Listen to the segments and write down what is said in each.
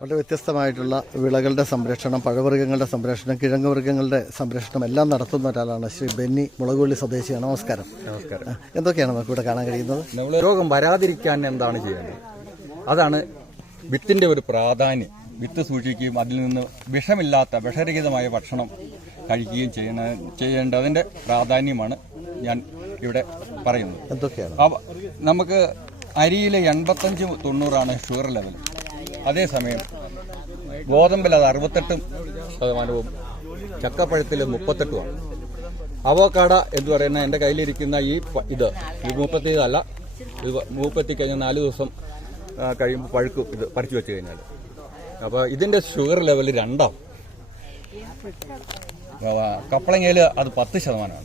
വളരെ വ്യത്യസ്തമായിട്ടുള്ള വിളകളുടെ സംരക്ഷണം, പഴവർഗ്ഗങ്ങളുടെ സംരക്ഷണം, കിഴങ്ങ് വർഗ്ഗങ്ങളുടെ സംരക്ഷണം എല്ലാം നടത്തുന്ന ഒരാളാണ് ശ്രീ ബെന്നി. മുളകുപള്ളി സ്വദേശിയാണ്. നമസ്കാരം. നമസ്കാരം. എന്തൊക്കെയാണ് നമുക്ക് ഇവിടെ കാണാൻ കഴിയുന്നത്? നമ്മൾ രോഗം വരാതിരിക്കാൻ എന്താണ് ചെയ്യേണ്ടത്? അതാണ് വിത്തിന്റെ ഒരു പ്രാധാന്യം. വിത്ത് സൂക്ഷിക്കുകയും അതിൽ നിന്ന് വിഷമില്ലാത്ത വിഷരഹിതമായ ഭക്ഷണം കഴിക്കുകയും ചെയ്യേണ്ടതിന്റെ പ്രാധാന്യമാണ് ഞാൻ ഇവിടെ പറയുന്നത്. എന്തൊക്കെയാണ്? നമുക്ക് അരിയിലെ 85-90 ഷുഗർ ലെവൽ. അതേസമയം ഗോതമ്പിൽ അത് 68%, ചക്കപ്പഴത്തിൽ 38%. അവോക്കാഡ എന്ന് പറയുന്ന എൻ്റെ കയ്യിലിരിക്കുന്ന ഇത് 37 അല്ല, ഇത് 30 കഴിഞ്ഞ 4 ദിവസം കഴിയുമ്പോൾ പഴുക്കും. ഇത് പറിച്ചു വെച്ച് കഴിഞ്ഞാൽ അപ്പോൾ ഇതിന്റെ ഷുഗർ ലെവൽ 2. കപ്പളങ്ങയിൽ അത് 10%.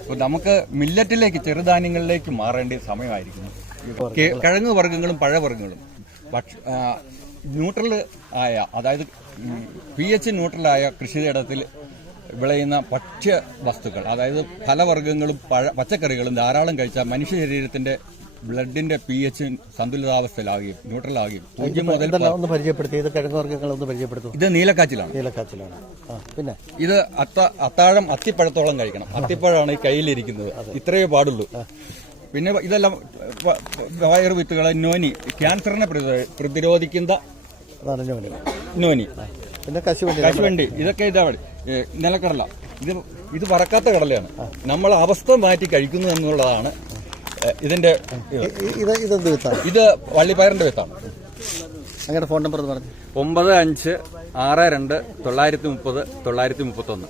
അപ്പോൾ നമുക്ക് മില്ലറ്റിലേക്ക്, ചെറുധാന്യങ്ങളിലേക്ക് മാറേണ്ട സമയമായിരിക്കുന്നു. കിഴങ്ങ് വർഗ്ഗങ്ങളും പഴവർഗ്ഗങ്ങളും ന്യൂട്രൽ ആയ, അതായത് pH ന്യൂട്രലായ കൃഷിയിടത്തിൽ വിളയുന്ന ഭക്ഷ്യ വസ്തുക്കൾ, അതായത് ഫലവർഗ്ഗങ്ങളും പച്ചക്കറികളും ധാരാളം കഴിച്ചാൽ മനുഷ്യ ശരീരത്തിന്റെ ബ്ലഡിന്റെ pH സന്തുലിതാവസ്ഥയിലാകുകയും ന്യൂട്രലാകുകയും 0 മുതൽ ഇത് നീലക്കാച്ചിലാണ്. പിന്നെ ഇത് അത്താഴം അത്തിപ്പഴത്തോളം കഴിക്കണം. അത്തിപ്പഴമാണ് ഈ കയ്യിലിരിക്കുന്നത്, ഇത്രയേ പാടുള്ളൂ. പിന്നെ ഇതെല്ലാം വയറു വിത്തുകൾ, നോനി, ക്യാൻസറിനെ പ്രതിരോധിക്കുന്ന നോനി, പിന്നെ കശുവണ്ടി, ഇതൊക്കെ ഇതാണ്. നിലക്കടല, ഇത് വറക്കാത്ത കടലയാണ്. നമ്മൾ അവസ്ഥ മാറ്റി കഴിക്കുന്നു എന്നുള്ളതാണ് ഇതിന്റെ. ഇത് വള്ളിപ്പയറിന്റെ വിത്താണ്. അങ്ങനെ ഫോൺ നമ്പർ പറഞ്ഞു. 9562 930 931.